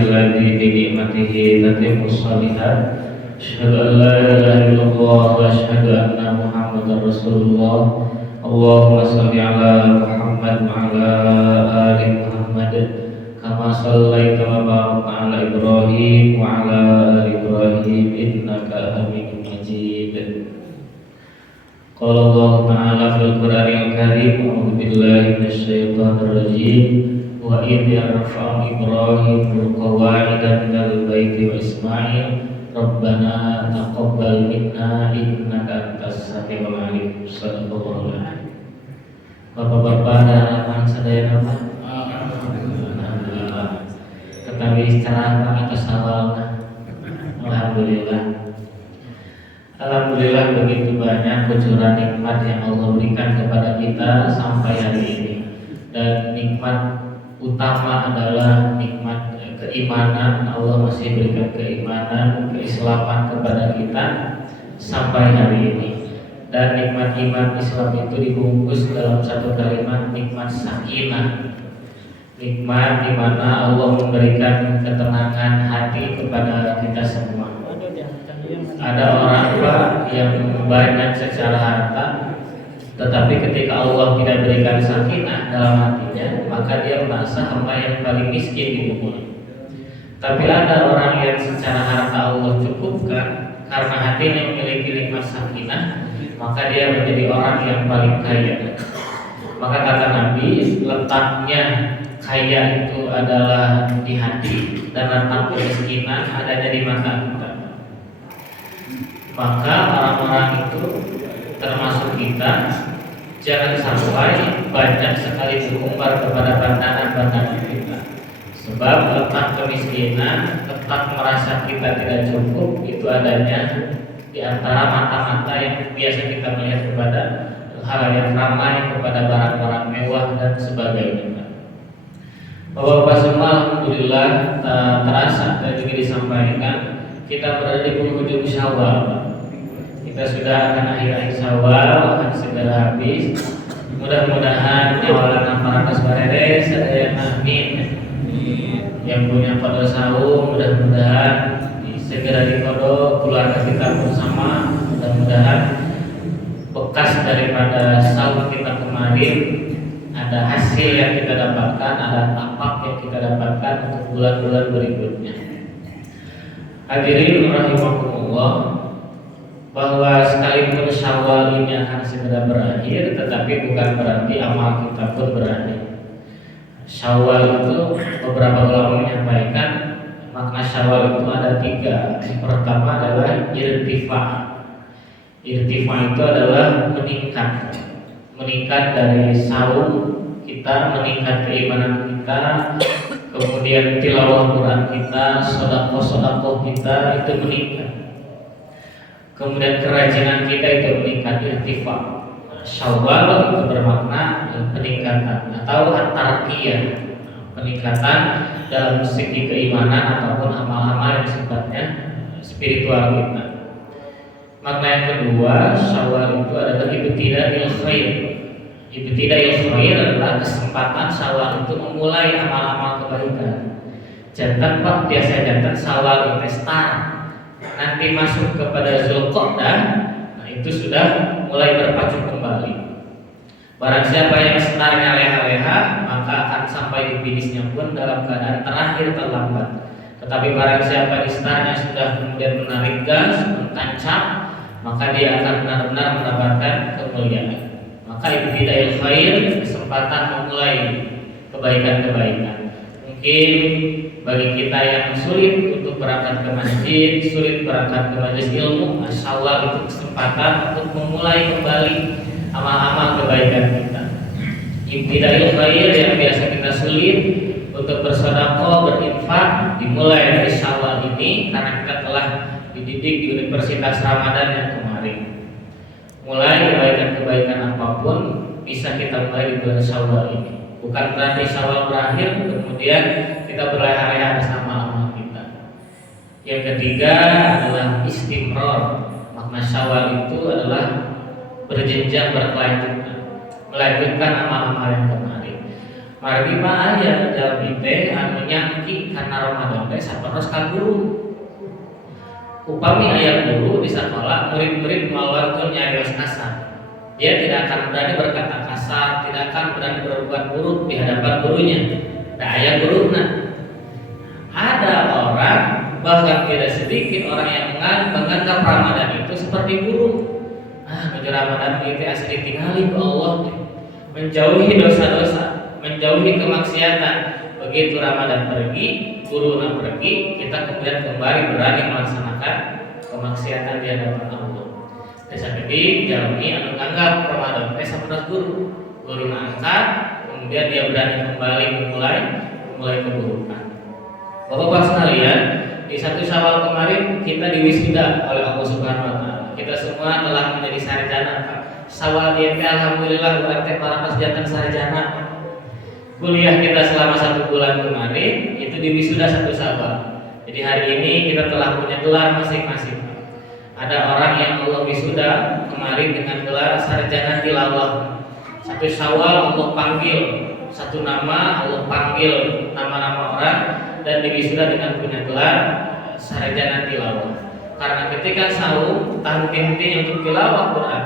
alladzi bi ni'matihi tatimmu shalihat. Asyhadu an la ilaha illallah wa asyhadu anna Muhammadar Rasulullah. Allahumma shalli ala Muhammad wa ala ali Muhammad kama shallaita wa barakta ala Ibrahim wa ala ali Ibrahim innaka Hamidum Majid. Qala Allah Ta'ala fil Qur'anil Karim, a'udzu billahi minasyaitonir rajim. Wa idh yarfa'u Ibrahimul qawa'ida minal baiti wa Ismail Rabbana taqabbal minna innaka antas samiul alim. Sallallahu alaihi. Bapak-bapak dan anak sadaya nama. Alhamdulillah. Ketahui secara atas awalnya. Alhamdulillah. Alhamdulillah begitu banyak kucuran nikmat yang Allah berikan kepada kita sampai hari ini. Dan nikmat utama adalah nikmat keimanan. Allah masih berikan keimanan, keislaman kepada kita sampai hari ini. Dan nikmat iman Islam itu dibungkus dalam satu kalimat, nikmat sakinah. Nikmat di mana Allah memberikan ketenangan hati kepada kita semua. Ada orang yang banyak secara harta, tetapi ketika Allah tidak berikan sakinah dalam hatinya, maka dia merasa hamba yang paling miskin di bumi. Tapi ada orang yang secara harta Allah cukupkan, karena hatinya memiliki nikmat sakinah, maka dia menjadi orang yang paling kaya. Maka kata Nabi, letaknya kaya itu adalah di hati, dan letak kemiskinan adanya di mata kita. Maka orang-orang itu termasuk kita, jangan sampai banyak sekali berumbar kepada pandangan-pandangan kita. Sebab letak kemiskinan, letak merasa kita tidak cukup, itu adanya di antara mata-mata yang biasa kita melihat kepada hal yang ramai, kepada barang-barang mewah dan sebagainya. Bapak-bapak semua, alhamdulillah terasa tadi disampaikan kita berada di penghujung Syawal. Kita sudah akan akhir Syawal, akan segera habis. Mudah-mudahan awalan parakas bareres, ada yang amin. Yang punya qada saum, mudah-mudahan segera diqada keluarga kita bersama. Mudah-mudahan bekas daripada saum kita kemarin ada hasil yang kita dapatkan, ada tapak yang kita dapatkan untuk bulan-bulan berikutnya. Hadirin rahimakumullah, bahwa sekalipun Syawal ini akan segera berakhir, tetapi bukan berarti amal kita pun berakhir. Syawal itu beberapa ulama menyampaikan makna Syawal itu ada 3. Yang pertama adalah irtifa. Irtifa itu adalah meningkat dari saum kita, meningkat keimanan kita, kemudian tilawah Quran kita, sedekah kita itu meningkat. Kemudian kerajinan kita itu meningkat, irtifa. Syawal itu bermakna peningkatan atau at-tarqiyah, peningkatan dalam segi keimanan ataupun amal-amal yang sifatnya spiritual kita. Makna yang kedua, Syawal itu adalah ibtida'il khair. Ibtida'il khair adalah kesempatan Syawal itu memulai amal-amal kebaikan. Jantan Pak, biasa jantan Syawal itu start. Nanti masuk kepada Zulqa'dah, nah itu sudah mulai berpacu kembali. Barang siapa yang startnya leha-leha, maka akan sampai di finishnya pun dalam keadaan terakhir terlambat. Tetapi barang siapa di startnya sudah kemudian menarik gas, mentancap, maka dia akan benar-benar mendapatkan kemuliaan. Maka ibtida'il khair, kesempatan memulai kebaikan-kebaikan. Mungkin bagi kita yang sulit untuk berangkat ke masjid, sulit berangkat ke majelis ilmu, Syawal itu kesempatan untuk memulai kembali amal-amal kebaikan kita. Ibtida'il khair yang biasa kita sulit untuk bersedekah, berinfak, dimulai dari Syawal ini karena kita telah dididik di Universitas Ramadan yang kemarin. Mulai kebaikan-kebaikan apapun bisa kita mulai di bulan Syawal ini. Bukan berarti Syawal berakhir kemudian kita berleha-leha bersama amal kita. Yang ketiga adalah istimrar. Makna Syawal itu adalah berjenjang, berkelanjutan, melanjutkan amal-amal yang kemarin. Margi mah aya jalmi teh anu nyangki karena Ramadan teh sapertos ka guru. Upami aya guru di sekolah, murid-murid melawan nyarios kasar. Dia tidak akan berani berkata kasar, tidak akan berani berbuat buruk di hadapan gurunya. Da aya guruna. Ada orang, bahkan tidak sedikit orang yang menganggap Ramadan itu seperti guru. Menuju Ramadan itu asli tinggali ke Allah, menjauhi dosa-dosa, menjauhi kemaksiatan. Begitu Ramadan pergi, guru pergi, kita kemudian kembali berani melaksanakan kemaksiatan di hadapan Allah. Desa gede, jalmi anu nganggap Ramadan teh sapertos guru angkat, kemudian dia berani kembali memulai keburukan. Bapak-bapak sekalian, di 1 Syawal kemarin kita diwisuda oleh Allah Subhanahu wa taala. Kita semua telah menjadi sarjana. Syawal dia alhamdulillah urang teh para jantan sarjana. Kuliah kita selama 1 bulan kemarin itu diwisuda 1 Syawal. Jadi hari ini kita telah punya gelar masing-masing. Ada orang yang Allah wisuda kemarin dengan gelar sarjana tilawah. 1 Syawal Allah panggil satu nama, Allah panggil nama-nama orang dan diwisuda dengan punya gelar sarjana tilawah. Karena ketika sahur henti-hentinya untuk tilawah Quran.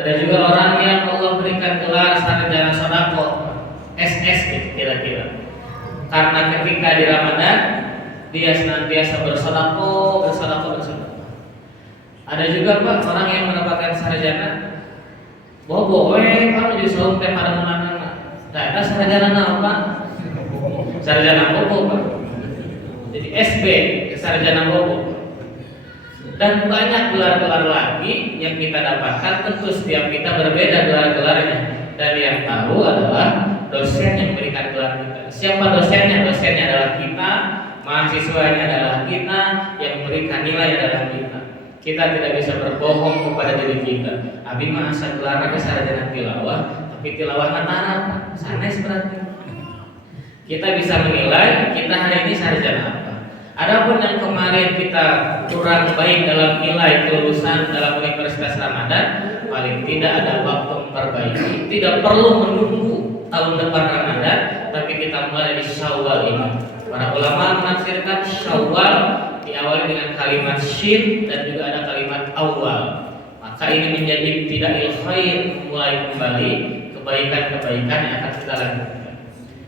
Ada juga orang yang Allah berikan gelar sarjana sedekah, SS gitu kira-kira. Karena ketika di Ramadan dia senantiasa bersedekah. Ada juga Pak orang yang mendapatkan sarjana bobo kalau di sahur teh pada menangan. Nah, sarjana apa? Sarjana bobo Pak. Jadi SB, sarjana bobo. Dan banyak gelar-gelar lagi yang kita dapatkan. Tentu setiap kita berbeda gelar-gelarnya. Dan yang tahu adalah dosen yang memberikan gelar kita. Siapa dosennya? Dosennya adalah kita, mahasiswanya adalah kita, yang memberikan nilai adalah kita. Kita tidak bisa berbohong kepada diri kita. Abi mah asal gelarna sarjana tilawah, tapi tilawah natara, sanes berarti. Kita bisa menilai kita hari ini sarjana apa. Adapun yang kemarin kita kurang baik dalam nilai kelulusan dalam Universitas Ramadan, paling tidak ada waktu memperbaiki. Tidak perlu menunggu tahun depan Ramadan, tapi kita mulai di Syawal ini. Para ulama menafsirkan Syawal diawali dengan kalimat syin dan juga ada kalimat awal. Maka ini menjadi ibtida'il khair, mulai kembali kebaikan-kebaikan yang akan kita lakukan.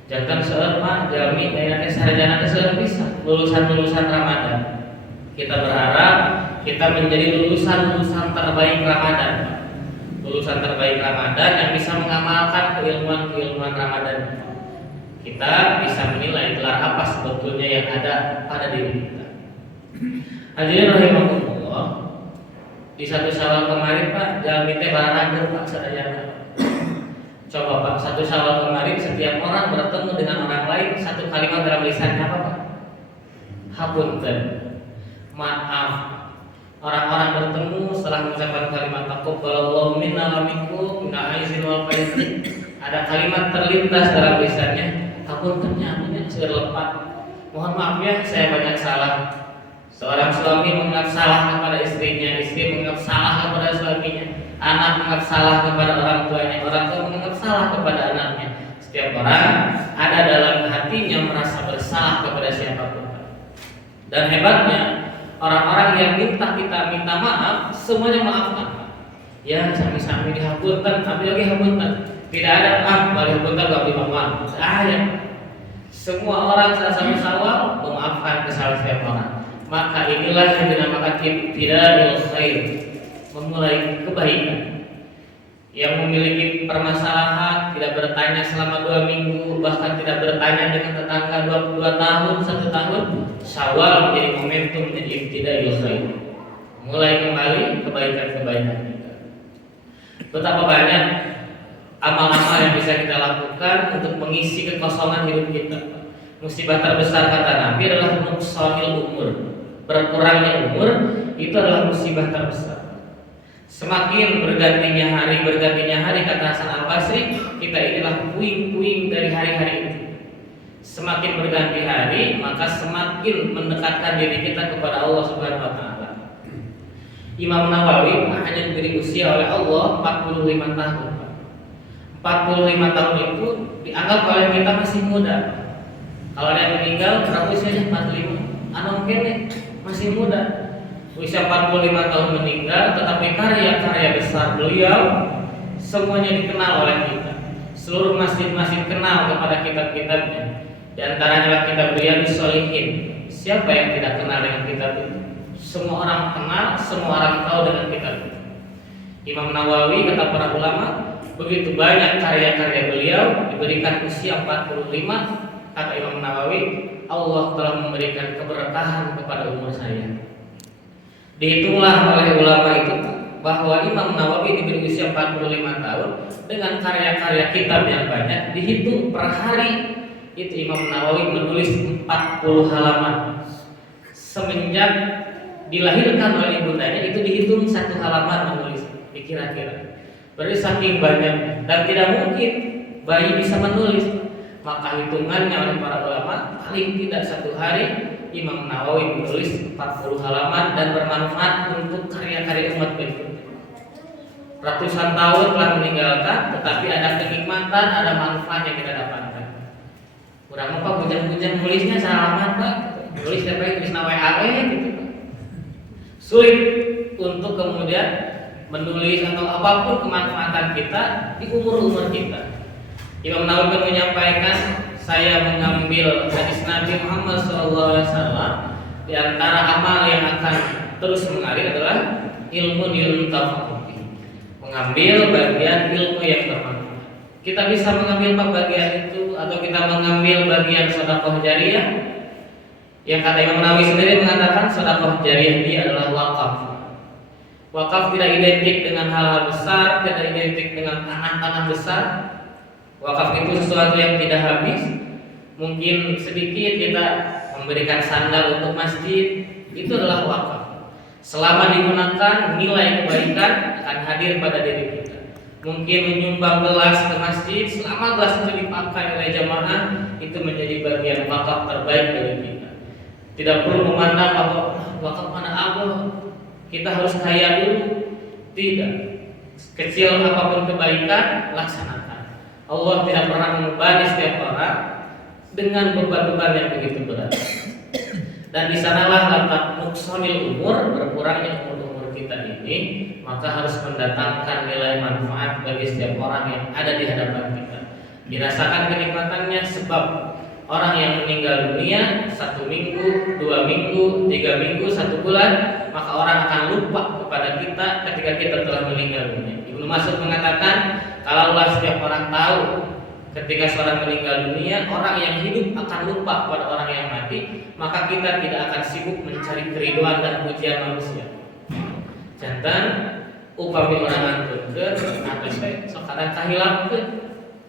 Jangan seorang jalmi daerah sarjana teh bisa lulusan Ramadan. Kita berharap kita menjadi lulusan terbaik Ramadan. Lulusan terbaik Ramadan yang bisa mengamalkan keilmuan Ramadan. Kita bisa menilai gelar apa sebetulnya yang ada pada diri kita. Hadirin rahimakumullah. Di 1 Syawal kemarin Pak, jalmi teh barang Pak sarjana. Coba Pak, 1 Syawal kemarin setiap orang bertemu dengan orang lain satu kalimat dalam lisannya apa Pak? Hapunten, maaf. Orang-orang bertemu setelah mengucapkan kalimat taqabbalallahu minna wa minkum minal aizin wal faizin. Ada kalimat terlintas dalam lisannya, hapuntennya sudah lepat. Mohon maaf ya, saya banyak salah. Seorang suami menganggap salah kepada istrinya, istri menganggap salah kepada suaminya, anak menganggap salah kepada orang tuanya, orang tua menganggap salah kepada anaknya. Setiap orang ada dalam hatinya merasa bersalah kepada siapapun. Dan hebatnya orang-orang yang kita minta maaf, semuanya maafkan. Ya, sami-sami dihapunten, tapi lagi hapunten. Tidak ada balik hapunten gak dimaafkan. Ya. Semua orang saat sami Syawal memaafkan kesalahan setiap orang. Maka inilah yang dinamakan ibtida'il khair, memulai kebaikan. Yang memiliki permasalahan tidak bertanya selama 2 minggu, bahkan tidak bertanya dengan tetangga 22 tahun, 1 tahun, Syawal menjadi momentum, menjadi ibtida'il khair, mulai kembali kebaikan-kebaikan kita. Betapa banyak amal-amal yang bisa kita lakukan untuk mengisi kekosongan hidup kita. Musibah terbesar kata Nabi adalah nuqsanil umur. Berkurangnya umur itu adalah musibah terbesar. Semakin bergantinya hari kata Hasan Al-Basri, kita inilah puing-puing dari hari-hari itu. Semakin berganti hari, maka semakin mendekatkan diri kita kepada Allah Subhanahu wa taala. Imam Nawawi hanya diberi usia oleh Allah 45 tahun. 45 45 tahun itu dianggap oleh kita masih muda. Kalau ada yang meninggal berapa usianya? 45. Anu kene masih muda. Usia 45 tahun meninggal, tetapi karya-karya besar beliau semuanya dikenal oleh kita. Seluruh masjid-masjid kenal kepada kitab-kitabnya. Di antaranya kitab Riyadhus Shalihin. Siapa yang tidak kenal dengan kitab itu? Semua orang kenal, semua orang tahu dengan kitab itu. Imam Nawawi, kata para ulama, begitu banyak karya-karya beliau diberikan usia 45. Kata Imam Nawawi, Allah telah memberikan keberkahan kepada umur saya. Dihitunglah oleh ulama itu bahwa Imam Nawawi diberi usia 45 tahun dengan karya-karya kitab yang banyak. Dihitung per hari itu Imam Nawawi menulis 40 halaman. Semenjak dilahirkan oleh ibundanya itu dihitung 1 halaman menulis, dikira-kira. Berarti saking banyak dan tidak mungkin bayi bisa menulis. Maka hitungannya oleh para ulama paling tidak 1 hari Imam Nawawi menulis 40 halaman dan bermanfaat untuk karya-karya umat berikutnya. Ratusan tahun telah meninggalkan, tetapi ada kenikmatan, ada manfaat yang kita dapatkan. Kurang apa bujang-bujang nulisnya salaman Pak, nulis apa tulis WA gitu. Sulit untuk kemudian menulis atau apapun kemanfaatan kita di umur-umur kita. Imam Nawawi menyampaikan, saya mengambil hadis Nabi Muhammad SAW, di antara amal yang akan terus mengalir adalah ilmu yuntafa'u bihi, mengambil bagian ilmu yang bermanfaat. Kita bisa mengambil apa bagian itu, atau kita mengambil bagian sedekah jariyah. Yang kata Imam Nawawi sendiri mengatakan sedekah jariyah dia adalah wakaf. Wakaf tidak identik dengan hal-hal besar, tidak identik dengan tanah-tanah besar. Wakaf itu sesuatu yang tidak habis. Mungkin sedikit kita memberikan sandal untuk masjid, itu adalah wakaf. Selama digunakan, nilai kebaikan akan hadir pada diri kita. Mungkin menyumbang gelas ke masjid, selama gelas itu dipakai oleh jamaah, itu menjadi bagian wakaf terbaik dari kita. Tidak perlu memandang bahwa wakaf mana Allah, kita harus kaya dulu. Tidak. Kecil apapun kebaikan, laksanakan. Allah tidak pernah membebani setiap orang dengan beban-beban yang begitu berat. Dan di sanalah letak nuksonil umur, berkurangnya umur kita ini, maka harus mendatangkan nilai manfaat bagi setiap orang yang ada di hadapan kita. Dirasakan kenikmatannya, sebab orang yang meninggal dunia 1 minggu, 2 minggu, 3 minggu, 1 bulan, maka orang akan lupa kepada kita ketika kita telah meninggal dunia. Ibnu Mas'ud mengatakan, kalaulah setiap orang tahu ketika seorang meninggal dunia, orang yang hidup akan lupa pada orang yang mati, maka kita tidak akan sibuk mencari keriduan dan pujian manusia. Jantan upami orang anturkeun atau sekarang kahilapkeun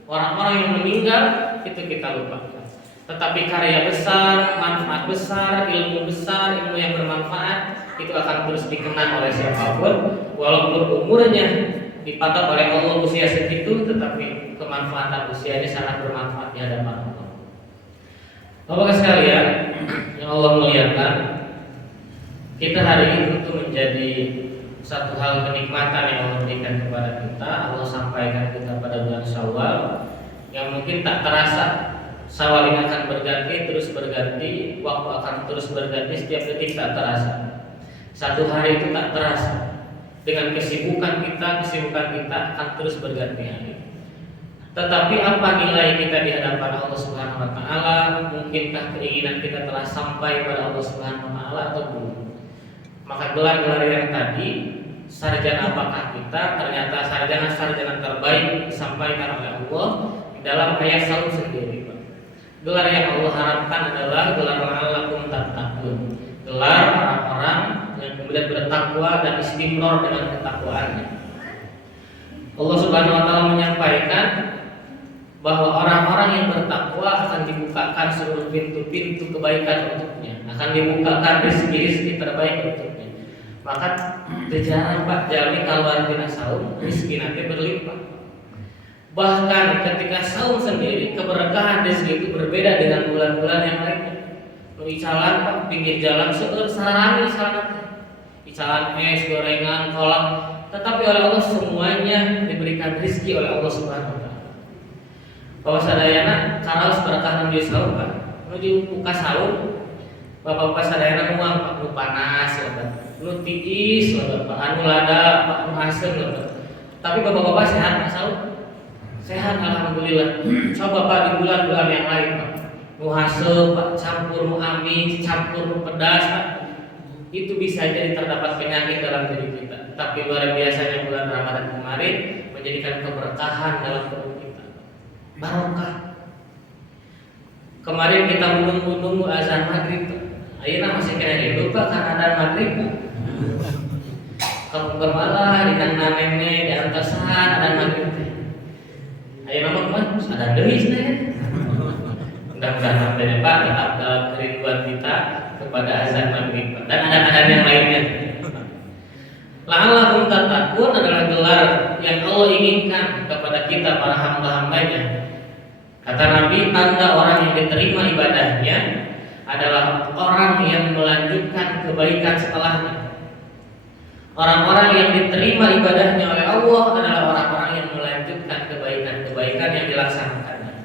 orang-orang yang meninggal itu kita lupakan. Tetapi karya besar, manfaat besar, ilmu besar, ilmu yang bermanfaat itu akan terus dikenang oleh siapapun, walaupun umurnya dipatok oleh Allah usia segitu, tetapi kemanfaatan usianya sangat bermanfaat di hadapan Allah. Bapak sekalian yang Allah muliakan, kita hari ini tentu menjadi satu hal kenikmatan yang Allah berikan kepada kita. Allah sampaikan kita pada bulan Syawal yang mungkin tak terasa. Syawal ini akan berganti, terus berganti, waktu akan terus berganti, setiap detik tak terasa. Satu hari itu tak terasa. Dengan kesibukan kita akan terus berganti hari. Tetapi apa nilai kita di hadapan Allah Subhanahu wa taala? Mungkinkah keinginan kita telah sampai pada Allah Subhanahu wa taala atau belum? Maka gelar-gelar yang tadi, sarjana apakah kita? Ternyata sarjana-sarjana terbaik disampaikan oleh Allah di dalam ayat saum sendiri. Gelar yang Allah harapkan adalah gelar la'allakum tattaqun. Gelar orang-orang yang kemudian bertakwa dan istimror dengan ketakwaannya. Allah Subhanahu wa taala menyampaikan bahwa orang-orang yang bertakwa akan dibukakan seluruh pintu-pintu kebaikan untuknya, akan dibukakan rezeki-rezeki terbaik untuknya. Maka jarang Pak jalmi kalau dina saum rezeki nanti berlimpah. Bahkan ketika saum sendiri, keberkahan rezeki itu berbeda dengan bulan-bulan yang lainnya. Icalan Pak pinggir jalan sarang icalan es, gorengan, kolak, tetapi oleh Allah semuanya diberikan rezeki oleh Allah Subhanahu wa taala. Bahwa sadayana karaos berkah nu saum kan. Menuju buka saum. Bapak-bapak sadayana nu panas nu tiis Pak anu lada, Pak anu asem Tapi bapak-bapak sehat Pak saum? Sehat alhamdulillah. Coba Pak di bulan-bulan yang lain Pak. Nu hasem Pak, campur nu amis, campur nu pedas Pak. Itu bisa jadi terdapat penyakit dalam diri kita. Tapi luar biasanya bulan Ramadan kemarin menjadikan keberkahan dalam tubuh kita. Barokah. Kemarin kita menunggu azan maghrib. Ayeuna masih kena hidup Pak karena ada maghrib. Kamu bermalah di nang nene di atasan ada maghrib. Ayeuna mah ada deui cenah. Mudah-mudahan hambanya Pak tetap dalam kerinduan kita kepada azan maghrib dan ada yang lainnya. La'allakum tattaqun adalah gelar yang Allah inginkan kepada kita para hamba-hambanya. Kata Nabi, tanda orang yang diterima ibadahnya adalah orang yang melanjutkan kebaikan setelahnya. Orang-orang yang diterima ibadahnya oleh Allah adalah orang-orang yang melanjutkan kebaikan-kebaikan yang dilaksanakannya.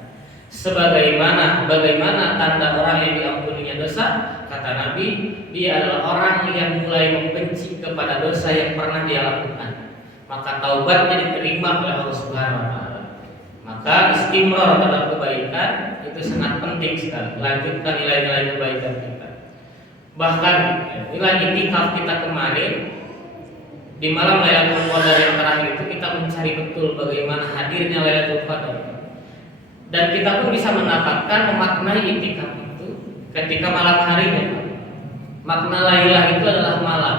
Bagaimana tanda orang yang diampuninya dosa? Kata Nabi, dia adalah orang yang mulai membenci kepada dosa yang pernah dia lakukan. Maka taubatnya diterima oleh Allah Subhanahu wa taala. Maka istimror dalam kebaikan itu sangat penting sekali. Lanjutkan nilai-nilai kebaikan kita. Bahkan nilai itikaf kita kemarin di malam Lailatul Qadar yang terakhir itu kita mencari betul bagaimana hadirnya Lailatul Qadar. Dan kita pun bisa mendapatkan memaknai itikaf itu ketika malam harinya. Makna Lailah itu adalah malam.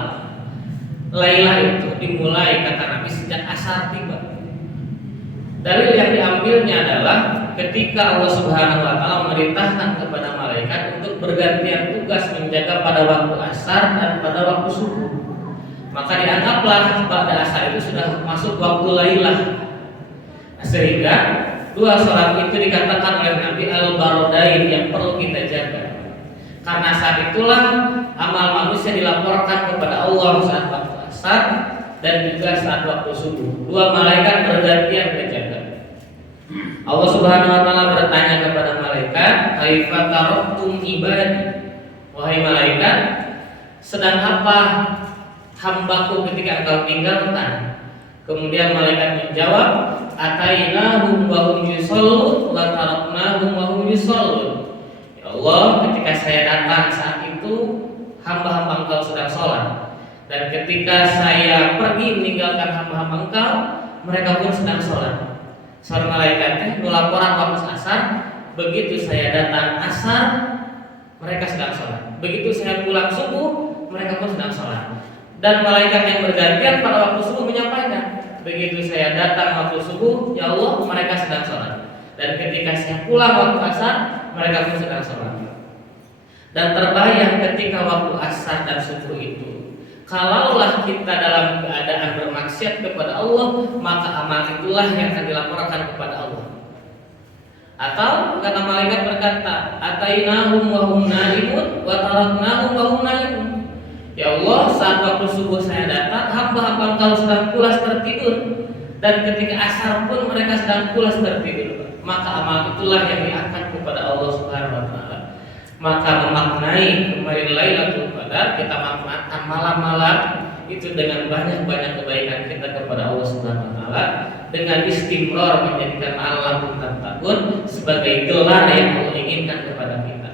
Lailah itu dimulai kata Nabi sejak asar tiba. Dalil yang diambilnya adalah ketika Allah Subhanahu wa taala memerintahkan kepada malaikat untuk bergantian tugas menjaga pada waktu asar dan pada waktu subuh. Maka dianggaplah pada asar itu sudah masuk waktu Lailah. Sehingga dua sholat itu dikatakan oleh Nabi al-baradain yang perlu kita jaga. Karena saat itulah amal manusia dilaporkan kepada Allah saat waktu asar dan juga saat waktu subuh. Dua malaikat bergantian berjaga. Allah Subhanahu wa taala bertanya kepada malaikat, "Kaifa taraktum ibadi?" Wahai malaikat, sedang apa hambaku ketika engkau tinggalkan? Kemudian malaikat menjawab, "Atainahum wa hum yushollun wa taraknahum wa hum yushollun." Ya Allah, ketika saya datang saat itu hamba-hamba engkau sedang sholat. Dan ketika saya pergi meninggalkan hamba-hamba engkau, mereka pun sedang sholat. Seorang malaikat melaporkan waktu asar. Begitu saya datang asar, mereka sedang sholat. Begitu saya pulang subuh, mereka pun sedang sholat. Dan malaikat yang bergantian pada waktu subuh menyampaikan, begitu saya datang waktu subuh, ya Allah, mereka sedang sholat. Dan ketika saya pulang waktu asar, mereka pun sedang sholat. Dan terbayang ketika waktu asar dan subuh itu, kalaulah kita dalam keadaan bermaksiat kepada Allah, maka amal itulah yang akan dilaporkan kepada Allah. Atau kata malaikat berkata, "Atainahum wa hum naimun wa taraknahum wa hum naimun." Ya Allah, saat waktu subuh saya datang, hamba-hamba engkau sedang pulas tertidur. Dan ketika asar pun mereka sedang pulas tertidur. Maka amal itulah yang diangkat kepada Allah Subhanahu wa taala. Maka memaknai kemarin Lailatul Qadar, kita maknakan malam-malam itu dengan banyak-banyak kebaikan kita kepada Allah Subhanahu wa taala, dengan istimror menjadikan La'allakum tattaqun sebagai gelar yang Allah inginkan kepada kita.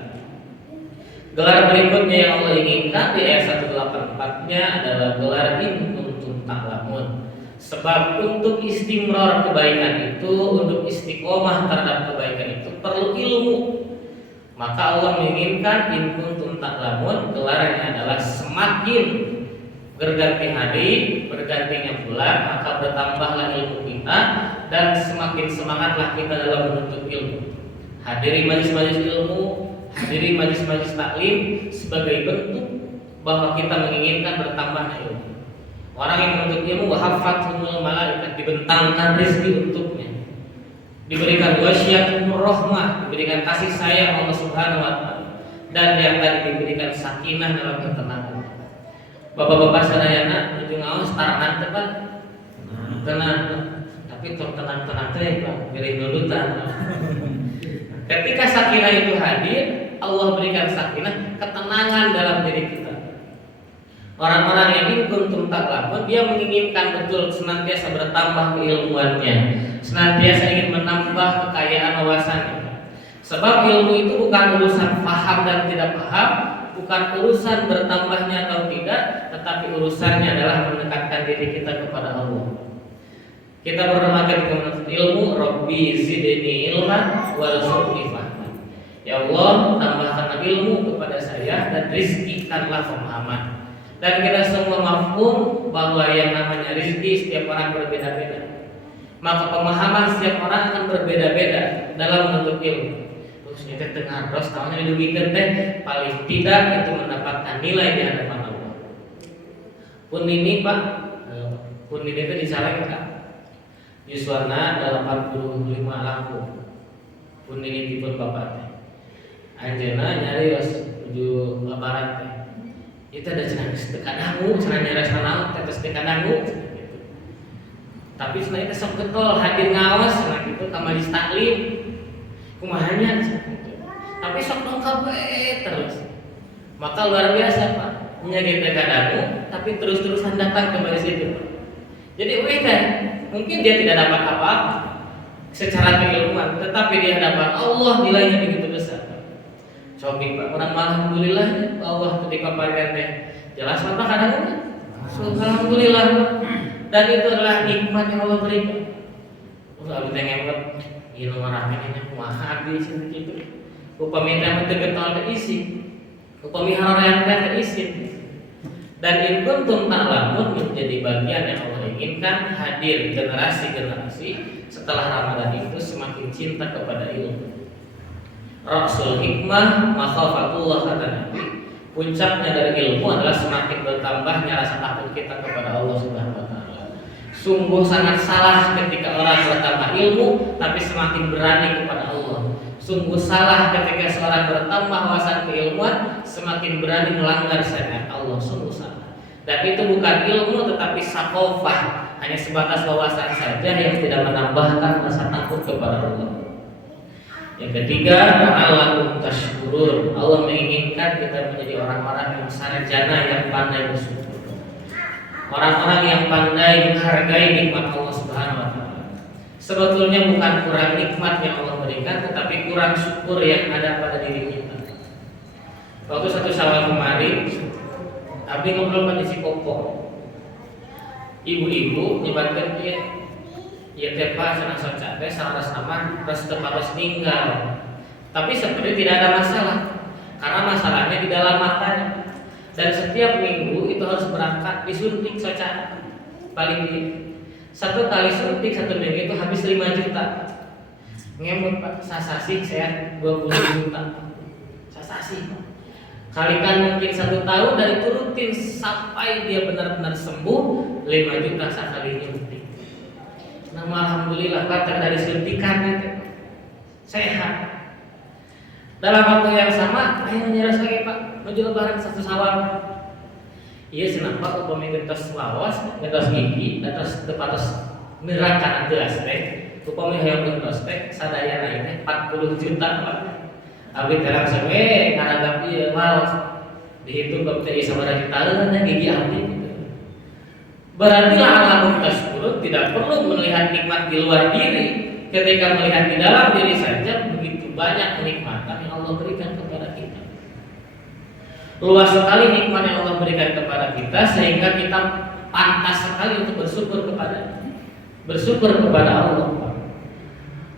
Gelar berikutnya yang Allah inginkan di ayat 184-nya adalah gelar in kuntum ta'lamun. Sebab untuk istimror kebaikan itu, untuk istiqomah terhadap kebaikan itu perlu ilmu. Maka Allah menginginkan in kuntum ta'lamun, gelarnya adalah semakin berganti hari, bergantinya bulan, maka bertambahlah ilmu kita dan semakin semangatlah kita dalam menuntut ilmu. Hadiri majelis-majelis ilmu, hadiri majelis-majelis taklim sebagai bentuk bahwa kita menginginkan bertambahnya ilmu. Orang yang menuntut ilmu wahafathumul malaikat, dibentangkan rezeki untuknya, diberikan wasyiatul rahmah, diberikan kasih sayang Allah Subhanahu wa taala, dan yang tadi diberikan sakinah dalam ketenangan. Bapak-bapak sadayana ujung awas tarangan teh Pak. Tenang. Tapi tenang-tenang teh Pak, milih nudutan. Ketika sakinah itu hadir, Allah berikan sakinah, ketenangan dalam diri kita. Orang-orang yang ingin kuntum taklamun, dia menginginkan betul senantiasa bertambah keilmuannya, senantiasa ingin menambah kekayaan wawasannya. Sebab ilmu itu bukan urusan paham dan tidak paham, bukan urusan bertambahnya atau tidak, tetapi urusannya adalah mendekatkan diri kita kepada Allah. Kita berdoa ketika ilmu, Rabbi zidni ilman warzuqni fahman. Ya Allah, tambahkanlah ilmu kepada saya dan rizkikanlah pemahaman. Dan kita semua mafhum bahwa yang namanya rizki setiap orang berbeda-beda. Maka pemahaman setiap orang akan berbeda-beda dalam menuntut ilmu. Terus kita tengah terus tahunya didugikan teh paling tidak itu mendapatkan nilai di hadapan Allah. Pun ini Pak, pun ini itu disalahkan Kak. Yuswana 85 lampu. Pun ini tipe Bapak teh. Anjeuna nyari menuju lebaran teh. Itu ada cenah dekadamu, cenah nyari naon tetes dekadamu gitu. Tapi cenah itu sok getol hadir ngawas cenah kitu ka majelis taklim. Kumahanya gitu. Tapi sok dongkap terus. Maka luar biasa Pak. Nyari dekadamu tapi terus-terusan datang ke majelis itu. Jadi teh mungkin dia tidak dapat apa-apa secara keilmuan, tetapi di hadapan Allah nilainya begitu besar. Cobi Pak, orang alhamdulillah Allah ketika parian teh jelas apa kadang alhamdulillah. Dan itu adalah nikmat yang Allah berikan. Ulah abdi teh ngemot ieu marahannya kumaha abdi kitu. Upami teh teu getol teh isi. Upami harorean teh isi. Dan in kuntum ta'lamun menjadi bagian yang Allah inginkan hadir generasi-generasi setelah Ramadan itu semakin cinta kepada ilmu. Rasul hikmah makhafatullah kata Nabi, puncaknya dari ilmu adalah semakin bertambahnya rasa takut kita kepada Allah Subhanahu wa taala. Sungguh sangat salah ketika orang bertambah ilmu tapi semakin berani kepada Allah. Sungguh salah ketika seorang bertambah wawasan keilmuan semakin berani melanggar syariat Allah. Sungguh salah. Dan itu bukan ilmu tetapi sakofah, hanya sebatas wawasan saja yang tidak menambahkan rasa takut kepada Allah. Yang ketiga, la'allakum tashkurun. Allah menginginkan kita menjadi orang-orang yang sarjana yang pandai bersyukur. Orang-orang yang pandai menghargai nikmat Allah Subhanahu wa taala. Sebetulnya bukan kurang nikmat yang Allah berikan, tetapi kurang syukur yang ada pada diri kita. Waktu satu Syawal kemarin, Abi ngobrol sama si Koko. Ibu-ibu nyebatkan dia ya tepa sana soca teh salaras aman terus terus tinggal. Tapi sebenarnya tidak ada masalah karena masalahnya di dalam matanya. Dan setiap minggu itu harus berangkat disuntik soca. Paling di satu kali suntik satu minggu itu habis 5 juta. Ngemut Pak, sasasi saya 20 juta. Sasasi. Kalikan mungkin 1 tahun dan itu rutin sampai dia benar-benar sembuh 5 juta sekali nyuntik. Nama alhamdulillah Pak dari suntikan itu sehat. Dalam waktu yang sama, ayo nyerah lagi Pak menuju lebaran 1 Syawal. Iya senapa upami gentos lawas, gentos gigi, gentos tepatos mirakan gelas teh. Upami hayang gentos teh sadaya lain 40 juta Pak. Abdi terang sewe ngaragap ieu maos dihitung ke teh sabaraha jutaan gigi abdi gitu. Berarti la'allakum tashkurun tidak perlu melihat nikmat di luar diri, ketika melihat di dalam diri saja begitu banyak kenikmatan yang Allah berikan kepada kita. Luas sekali nikmat yang Allah berikan kepada kita sehingga kita pantas sekali untuk bersyukur kepada Allah.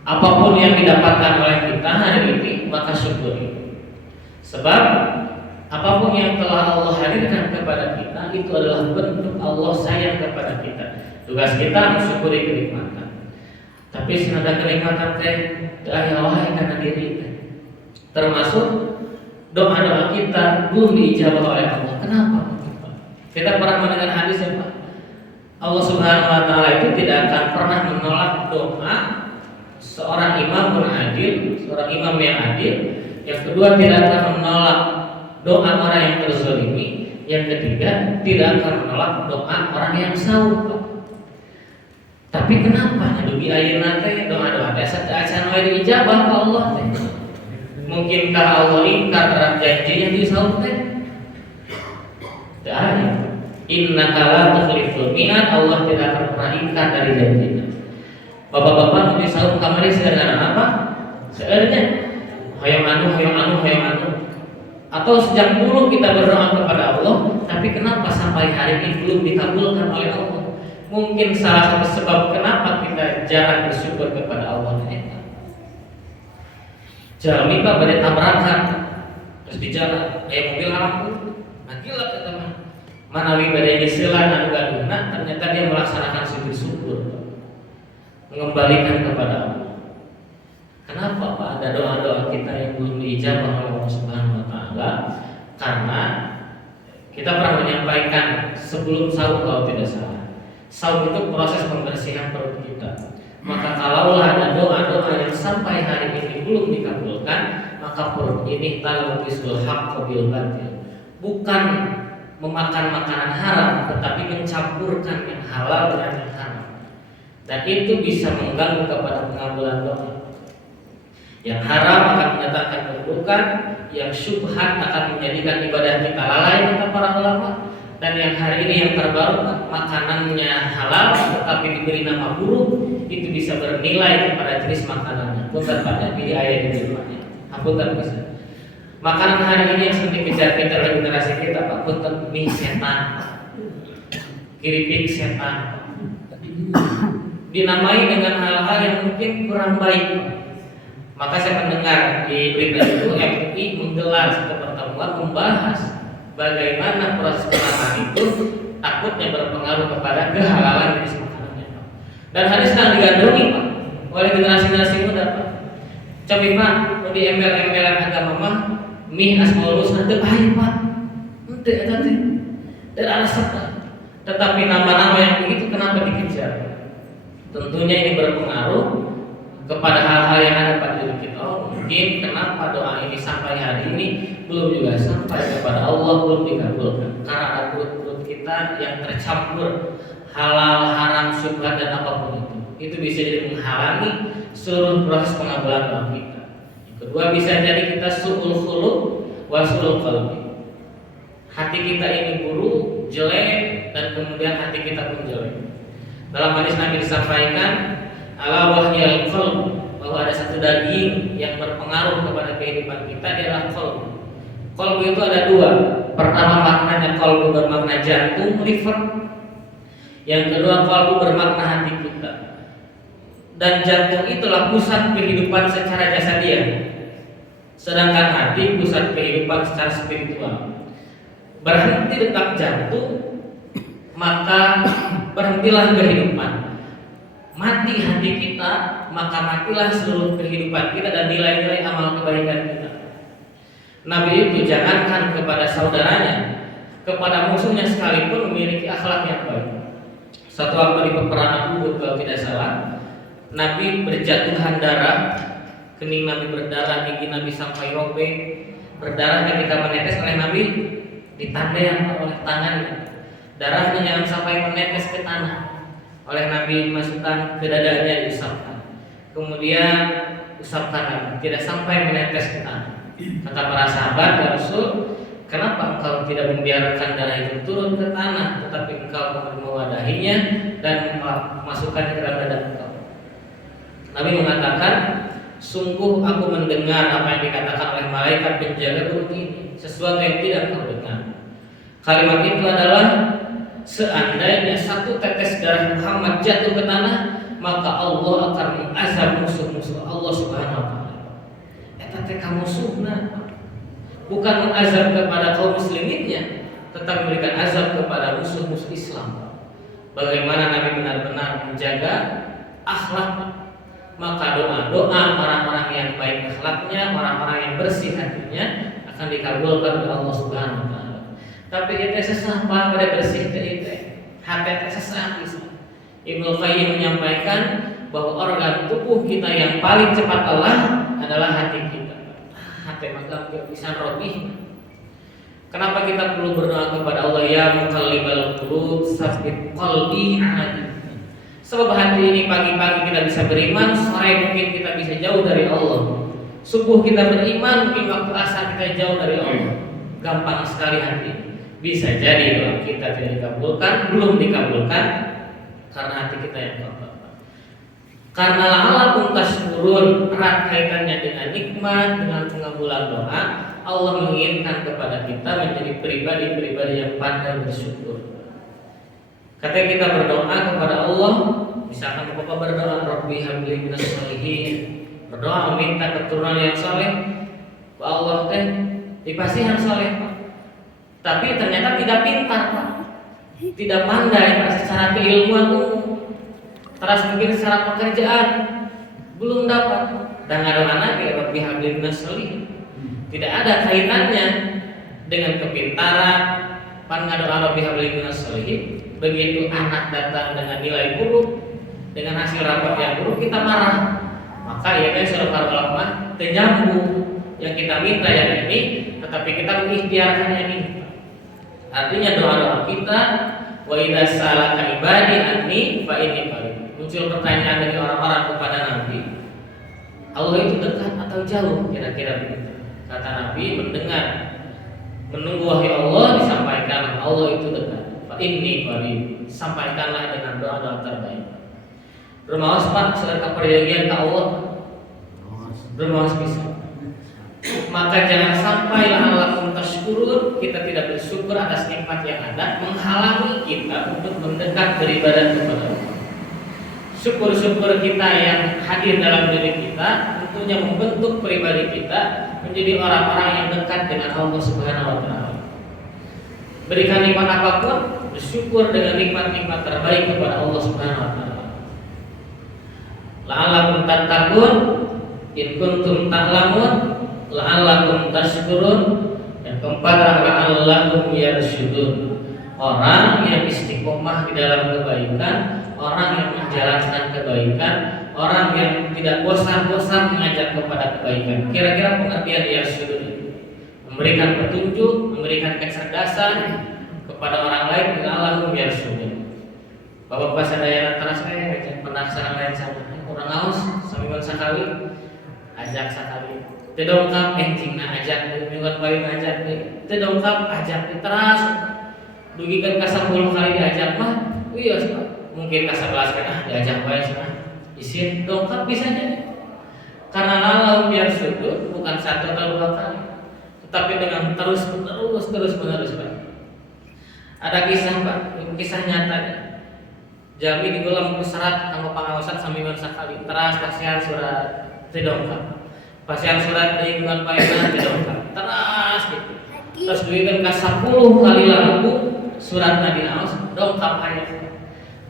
Apapun yang didapatkan oleh kita hari ini maka syukuri. Sebab apapun yang telah Allah hadirkan kepada kita itu adalah bentuk Allah sayang kepada kita. Tugas kita mensyukuri kenikmatan. Tapi senada kenikmatan teh wahai karena diri teh. Termasuk doa-doa kita belum diijabah oleh Allah. Kenapa? Kita pernah mendengar hadis ya Pak. Allah Subhanahu wa taala itu tidak akan pernah menolak doa seorang imam adil, seorang imam yang adil. Yang kedua tidak akan menolak doa orang yang terzalimi. Yang ketiga tidak akan menolak doa orang yang saum. Tapi kenapa dugi ayeuna teh doa-doa teh acan wae diijabah ka Allah teh? Mungkinkah Allah ingkar terhadap janjinya di saum teh? Tidak. Innaka la tukhliful mi'ad, Allah tidak akan pernah ingkar dari janjinya. Bapak-bapak di saum kamari sedang apa? Sebenarnya hayang anu. Atau sejak dulu kita berdoa kepada Allah, tapi kenapa sampai hari ini belum dikabulkan oleh Allah? Mungkin salah satu sebab kenapa kita jarang bersyukur kepada Allah. Jalmi Pak pada tabrakan terus di jalan, mobil lampu, gila kata manawi pada nyesilan anu gaduna, ternyata dia melaksanakan sujud syukur, mengembalikan kepada Allah. Kenapa Pak ada doa-doa kita yang belum diijabah oleh Allah Subhanahu Wa Taala? Karena kita pernah menyampaikan sebelum saum kalau tidak salah. Saum itu proses pembersihan perut kita. Maka kalaulah ada doa-doa yang sampai hari ini belum dikabulkan, maka perut ini talbisul haqq bil batil. Bukan memakan makanan haram, tetapi mencampurkan yang halal dengan yang haram. Dan itu bisa mengganggu kepada pengabulan doa. Yang haram akan mendatangkan keburukan, yang syubhat akan menjadikan ibadah kita lalai, kata para ulama. Dan yang hari ini yang terbaru, makanannya halal tetapi diberi nama buruk, itu bisa bernilai kepada jenis makanannya. Bukan pada pilih ayat di depannya. Apunten bisa. Makanan hari ini yang sering dikejar kita oleh generasi kita, Pak, punten mie setan, keripik setan, dinamai dengan hal-hal yang mungkin kurang baik. Maka saya mendengar di berita itu MUI menggelar satu pertemuan membahas bagaimana proses pengolahan itu takutnya berpengaruh kepada kehalalan jenis makanannya. Dan hari sedang digandrungi Pak oleh generasi muda Pak. Coba Pak, di embel-embelan agama mah mie asmaul husna teu baik Pak. Henteu eta teh. Dan alasan tetapi nama-nama yang begitu kenapa dikejar? Tentunya ini berpengaruh kepada hal-hal yang ada pada diri kita. Oh, mungkin kenapa doa ini sampai hari ini belum juga sampai kepada Allah, belum dikabulkan karena ada perut-perut kita yang tercampur halal, haram, syubhat dan apapun itu bisa jadi menghalangi seluruh proses pengabulan doa kita. Yang kedua bisa jadi kita su'ul khuluq wa su'ul qalbi. Hati kita ini buruk, jelek, dan kemudian hati kita pun jelek. Dalam hadis Nabi disampaikan ala wahyal qalb, bahwa ada satu daging yang berpengaruh kepada kehidupan kita, dia adalah qalb. Qalb itu ada dua. Pertama maknanya qalb bermakna jantung, liver. Yang kedua qalb bermakna hati kita. Dan jantung itulah pusat kehidupan secara jasadiah. Sedangkan hati pusat kehidupan secara spiritual. Berhenti detak jantung, maka berhentilah kehidupan. Mati hati kita, maka matilah seluruh kehidupan kita dan nilai-nilai amal kebaikan kita. Nabi itu jangankan kepada saudaranya, kepada musuhnya sekalipun memiliki akhlak yang baik. Satu waktu di peperangan Uhud kalau tidak salah, Nabi berjatuhan darah, kening Nabi berdarah, gigi Nabi sampai robek, berdarah ketika menetes oleh Nabi ditandai oleh tangannya. Darahnya jangan sampai menetes ke tanah. Oleh Nabi dimasukkan ke dadanya, diusapkan. Kemudian usapkan, tidak sampai menetes ke tanah. Kata para sahabat, ya Rasul, kenapa engkau tidak membiarkan darah itu turun ke tanah, tetapi engkau mewadahinya dan memasukkan ke dalam dada engkau? Nabi mengatakan, sungguh aku mendengar apa yang dikatakan oleh malaikat penjaga gunung ini, sesuatu yang tidak engkau dengar. Kalimat itu adalah, seandainya satu tetes darah Muhammad jatuh ke tanah, maka Allah akan mengazab musuh-musuh Allah Subhanahu wa taala. Eta teh musuhna bukan mengazab kepada kaum musliminnya, tetapi memberikan azab kepada musuh-musuh Islam. Bagaimana Nabi benar-benar menjaga akhlak, maka doa-doa orang-orang yang baik akhlaknya, orang-orang yang bersih hatinya akan dikabulkan oleh Allah Subhanahu wa taala. Tapi itu sesah pada bersih itu hati sesah. Ibnu Qayyim menyampaikan bahwa organ tubuh kita yang paling cepat lelah adalah hati kita. Hati maka bisa roti. Kenapa kita perlu berdoa kepada Allah, ya muqallibal qulub tsabbit qalbi ala dinik. Sebab hati ini pagi-pagi kita bisa beriman, sore mungkin kita bisa jauh dari Allah. Subuh kita beriman, mungkin waktu asar kita jauh dari Allah. Gampang sekali hati. Bisa jadi doa kita tidak dikabulkan, belum dikabulkan karena hati kita yang kotor. Karena la'allakum tashkurun, erat kaitannya dengan nikmat, dengan pengabulan doa. Allah menginginkan kepada kita menjadi pribadi-pribadi yang pandai bersyukur. Ketika kita berdoa kepada Allah, misalkan Bapak berdoa, Rabbi habli minas sholihin, berdoa meminta keturunan yang saleh, Allah teh dipasti yang saleh, Pak. Tapi ternyata tidak pintar, Pak. Tidak pandai, Pak, secara keilmuan umum. Terus mungkin secara pekerjaan belum dapat. Dan ada anak ya Rabbi habli minas sholihin. Tidak ada kaitannya dengan kepintaran. Pan ngadoa Rabbi habli minas sholihin. Begitu anak datang dengan nilai buruk, dengan hasil rapat yang buruk, kita marah. Maka ya kan sudah para ulama ternyambung yang kita minta yang ini, tetapi kita mengikhtiarkan yang ini. Artinya doa-doa kita, wa idza salaka ibadi anni fa inni qarib. Muncul pertanyaan dari orang-orang kepada Nabi, Allah itu dekat atau jauh? Kira-kira begitu. Kata Nabi, mendengar, menunggu wahyu Allah disampaikan, Allah itu dekat. Ini qarib, sampaikanlah dengan doa-doa terbaik. Bermawas Pak, sedekah perjanjian ke Allah. Bermawas bisa. Maka jangan sampai la'allakum tashkurun, kita tidak bersyukur atas nikmat yang ada, menghalangi kita untuk mendekat beribadah kepada Allah. Syukur-syukur kita yang hadir dalam diri kita tentunya membentuk pribadi kita menjadi orang-orang yang dekat dengan Allah Subhanahu wa taala. Berikan nikmat apapun, bersyukur dengan nikmat-nikmat terbaik kepada Allah Subhanahu wa taala. La'allakum tattaqun, in kuntum ta'lamun, la'allakum tashkurun, dan keempat la'allakum yarsyudun. Orang yang istiqomah di dalam kebaikan, orang yang menjalankan kebaikan, orang yang tidak bosan-bosan mengajak kepada kebaikan. Kira-kira pengertian yarsyudun itu memberikan petunjuk, memberikan kecerdasan kepada orang lain, la'allakum yarsyudun. Bapak-bapak sadayana antara saya ajak penasaran lain sama orang aus, samiwan sakali, ajak sakali. Tedongkap cingna ajak, mingguan paling ajak, tedongkap ajak teras. Dugikan ka 10 kali diajak mah, wios Pak. Mungkin ka 11 kan diajak bae cenah. Isin dongkap bisa jadi. Karena lalau biar sudut bukan 1 atau 2 kali, tetapi dengan terus menerus Pak. Ada kisah Pak, kisah nyata. Jami digolong serat kanggo pangawasan samiwan sakali. Teras pasian surat tedongkap. Pasian surat diingguan paeuna tedongkap. Teras gitu. Terus duikan ka 10 kali lampu surat Nabi Aos dongkap ayat.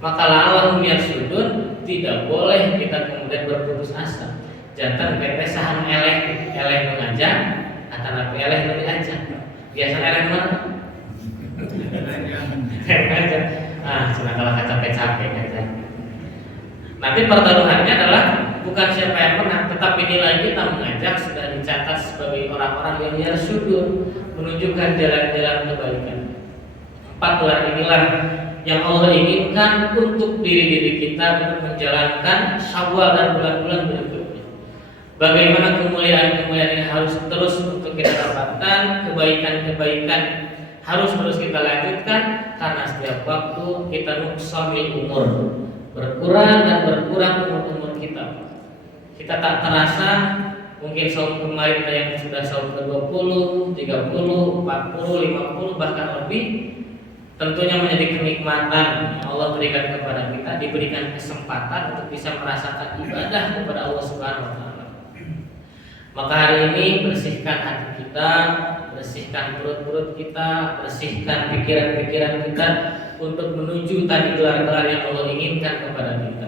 Maka la'allahum yarsudun, tidak boleh kita kemudian berputus asa. Jantan PT sahan eleh mengajak, kata Nabi eleh nu diajak. Biasa eleh mana? Ngajak. Cenah kalau capek-capek ngajak. Nanti pertaruhannya adalah bukan siapa yang menang, tetapi nilai kita mengajak sudah dicatat sebagai orang-orang yang yarsudun, menunjukkan jalan-jalan kebaikan. 4 gelar inilah yang Allah inginkan untuk diri-diri kita untuk menjalankan Syawal dan bulan-bulan berikutnya. Bagaimana kemuliaan-kemuliaan ini harus terus untuk kita dapatkan, kebaikan-kebaikan harus terus kita lanjutkan, karena setiap waktu kita nuqsanil umur, berkurang dan berkurang umur kita. Kita tak terasa, mungkin saum kemarin kita yang sudah saum ke-20, 30, 40, 50 bahkan lebih, tentunya menjadi kenikmatan yang Allah berikan kepada kita, diberikan kesempatan untuk bisa merasakan ibadah kepada Allah Subhanahu wa taala. Maka hari ini bersihkan hati kita, bersihkan perut-perut kita, bersihkan pikiran-pikiran kita untuk menuju tadi gelar-gelar yang Allah inginkan kepada kita.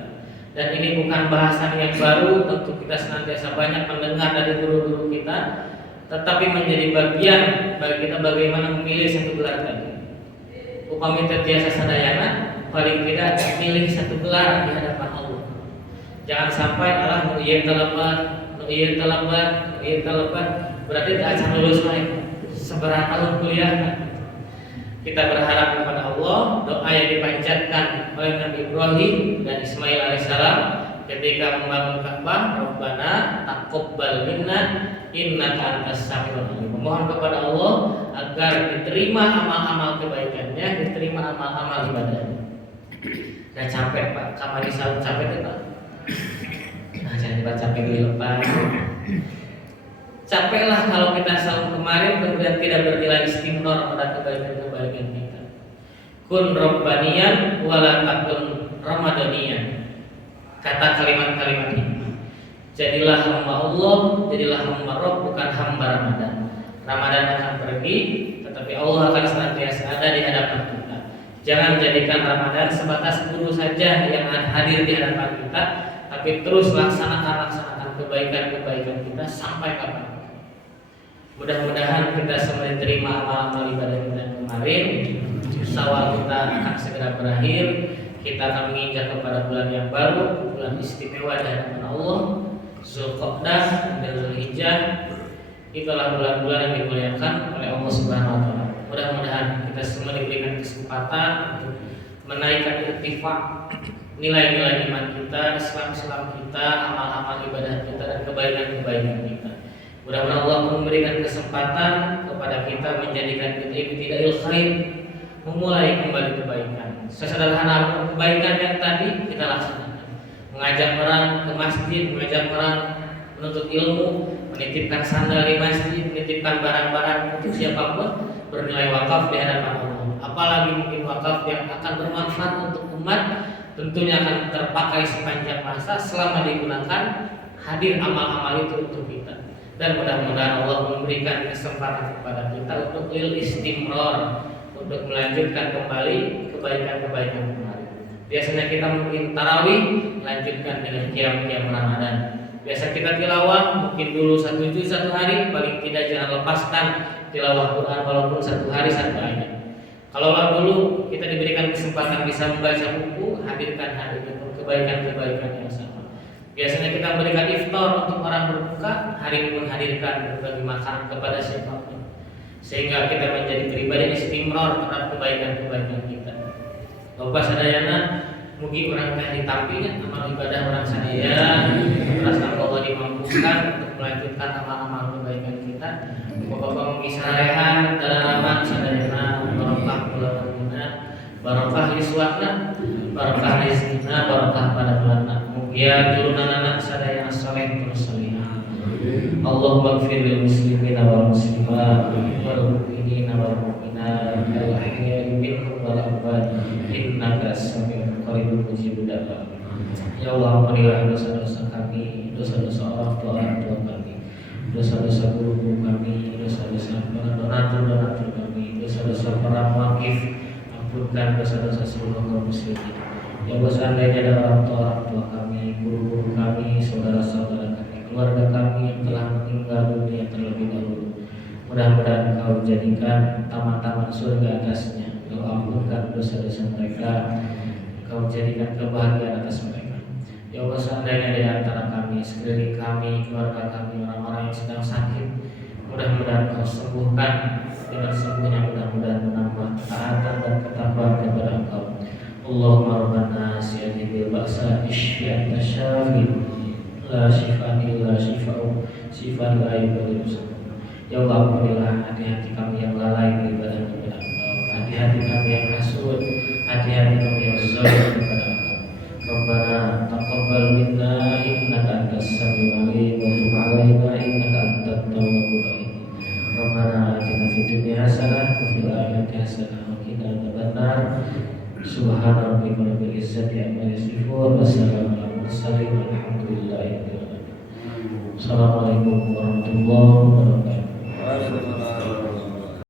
Dan ini bukan bahasan yang baru, tentu kita senantiasa banyak mendengar dari guru-guru kita, tetapi menjadi bagian bagi kita bagaimana memilih satu gelar tadi. Upami biasa sadayana paling tidak milih satu gelar di hadapan Allah. Jangan sampai Allah nu ieu terlambat, berarti tidak akan lulus lagi. Seberapa tahun kuliah? Kita berharap kepada Allah, doa yang dipanjatkan oleh Nabi Ibrahim dan Ismail alaihissalam ketika membangun Ka'bah, Rabbana taqabbal minna innaka antas samiul alim. Memohon kepada Allah agar diterima amal-amal kebaikannya, diterima amal-amal ibadahnya. Saya capek Pak, kamari salut capek Pak. Nah, jangan dibaca capek dilepas. Capeklah kalau kita salut kemarin kemudian tidak bernilai istimror pada kebaikan-kebaikan kita. Kun Rabbaniyan wala takun Ramadaniyan. Kata kalimat-kalimat ini. Jadilah hamba Allah, jadilah hamba Rabb, bukan hamba Ramadan. Ramadan akan pergi, tetapi Allah akan senantiasa ada di hadapan kita. Jangan jadikan Ramadan sebatas guru saja yang hadir di hadapan kita, tapi terus laksanakan kebaikan-kebaikan kita sampai kapan. Mudah-mudahan kita semua diterima amal-amal ibadah kita kemarin. Syawal kita akan segera berakhir. Kita akan menginjak kepada bulan yang baru, bulan istimewa di hadapan Allah, Zulqa'dah dan Zulhijjah. Itulah bulan-bulan yang dimuliakan oleh Allah Subhanahu wa taala. Mudah-mudahan kita semua diberikan kesempatan untuk menaikkan irtifaq nilai-nilai iman kita, Islam kita, amal-amal ibadah kita dan kebaikan-kebaikan kita. Mudah-mudahan Allah memberikan kesempatan kepada kita menjadikan kita ibtida'il khair, memulai kembali kebaikan. Sesederhana kebaikan yang tadi kita laksanakan. Mengajak orang ke masjid, mengajak orang menuntut ilmu, menitipkan sandal di masjid, menitipkan barang-barang untuk siapapun bernilai wakaf di hadapan Allah. Apalagi mungkin wakaf yang akan bermanfaat untuk umat, tentunya akan terpakai sepanjang masa selama digunakan hadir amal-amal itu untuk kita. Dan mudah-mudahan Allah memberikan kesempatan kepada kita untuk lil istimror, untuk melanjutkan kembali kebaikan-kebaikan kemarin. Biasanya kita mungkin tarawih, lanjutkan dengan qiyam Ramadan. Biasa kita tilawah, mungkin dulu 1 juz 1 hari, paling tidak jangan lepaskan tilawah Quran walaupun 1 hari 1 ayat. Kalau dulu kita diberikan kesempatan bisa membaca buku, hadirkan hari itu kebaikan-kebaikan yang sama. Biasanya kita memberikan iftar untuk orang berbuka, hari ini pun hadirkan berbagi makanan kepada siapapun, sehingga kita menjadi pribadi istimror terhadap kebaikan-kebaikan kita. Bapak sadayana, mugi orang teh ditampi amal ibadah orang sadaya, terasa Allah dimampukan untuk melanjutkan amal-amal kebaikan kita. Bapak-bapak mugi sarehan dalam sadayana, barokah bulan barokah iswatna, barokah rizqina, barokah pada bulan. Ya turunan anak sadaya saleh terus salihah. Allahumma ighfir lil muslimina wal muslimat wal mu'minina wal mu'minat al ahya'i minhum wal amwat innaka as-sami'ul qaribul mujibud da'wat. Ya Allah, ampunilah dosa-dosa kami, dosa-dosa orang tua kami, dosa-dosa guru kami, dosa-dosa para donatur kami, dosa-dosa para wakif. Ampunkan dosa-dosa seluruh kaum muslimin. Ya Allah, seandainya ada orang tua kami, guru-guru kami, saudara-saudara kami, keluarga kami yang telah meninggal dunia terlebih dahulu, mudah-mudahan Engkau jadikan taman-taman surga atasnya. Engkau ampunkan dosa-dosa mereka, Engkau jadikan kebahagiaan atas mereka. Ya Allah, seandainya di antara kami, sekeliling kami, keluarga kami, orang-orang yang sedang sakit, mudah-mudahan Engkau sembuhkan dengan sembuhnya, mudah-mudahan menambah ketaatan dan ketakwaan kepada Engkau. Allahumma rabbana si'adil ba'sa ishfi anta syafi la shifa illa shifa'u shifan la yughadiru. Ya Allah, ampunilah hati-hati kami yang lalai beribadah kepada Engkau, hati-hati kami yang hasud, hati-hati kami yang zalim kepada Engkau. Rabbana taqabbal minna innaka antas samiul alim wa tub 'alaina innaka antat tawwabur rahim. Rabbana atina fid dunya hasanah wa fil akhirati hasanah wa qina adzabannar. Subhana rabbika rabbil izzati amma yasifun, wassalamu ala mursalin, walhamdulillahi rabbil alamin. Assalamualaikum warahmatullahi wabarakatuh.